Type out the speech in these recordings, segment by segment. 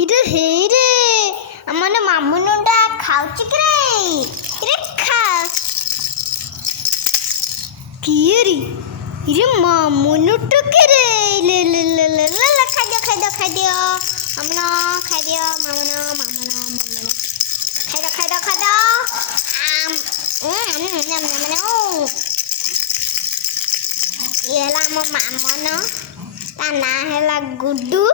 इधर हे रे अमने मामुनुंडा खाउची कि रे खा किरी इरे मामुनुटो के रे ले ले ले ले ले खा दियो मामुनो खा दियो मामुनो खा दो ये हला मो मामनो ता ना हला गुड्डू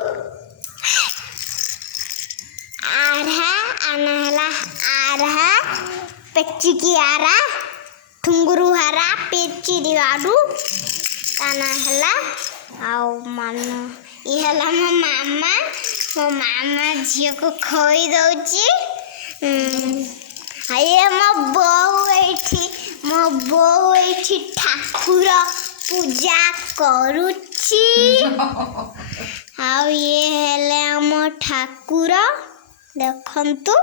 आरहा आना हला आरहा पेची की आरा ठुंगुरु हरा पेची दिवाडू ताना हला आउ मानो ये हला मो मामा झियो को खोई दउची आये मो बहू एठी ठाकुर पूजा करुची आउ ये हेले मो ठाकुर देखंतु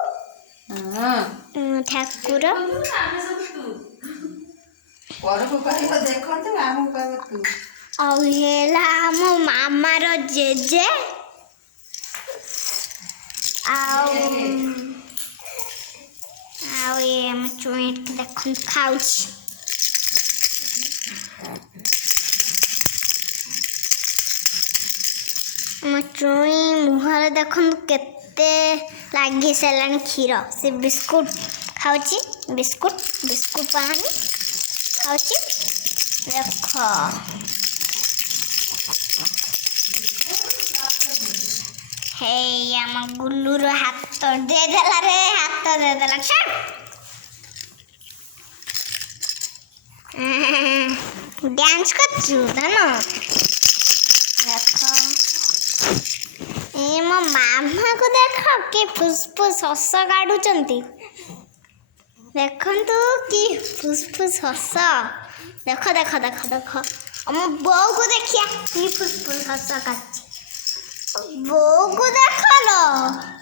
ठाकुर आउ हेला मो मामार जेजे आउ ये हम चुईट देखन खाउची चुई मुहर देखन केते लागी सेलान क्षीर से बिस्कुट खाउची बिस्कुट पानी खाउची देख हे आम गुल्लूर हाथ दे देला रे हाथ दे देला डांस करचु ना देखो ए मो मामा को देखो कि फुसफुस हस काढुचंती देखंतु कि फुसफुस हस देखो देखो देखो देखो मो बो को देखिया कि फुसफुस हस काढची बो को देखो लो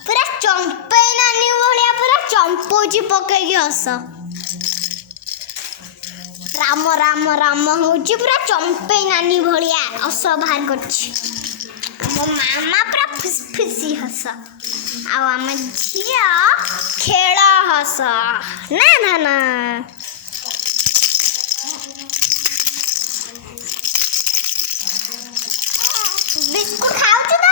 पूरा चंपे नानी भलिया पूरा चंपोजी पकेगी हस राम राम राम होची पूरा चंपे नानी भलिया हस बाहर करची मो मामा पूरा फुसफुसी हस आम झिया खेल हस ना ना ना बिस्कुट खाउछु त ना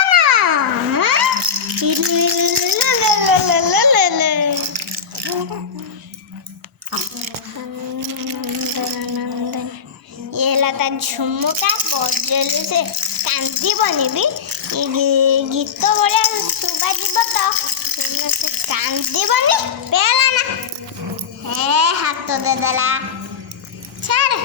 ये लता झुमुका बजेलु से कांदी बनेबी गीत बड़े सुबा जीव तो से कांदी बनी पेला ना हे हाथ दे देला छाड़।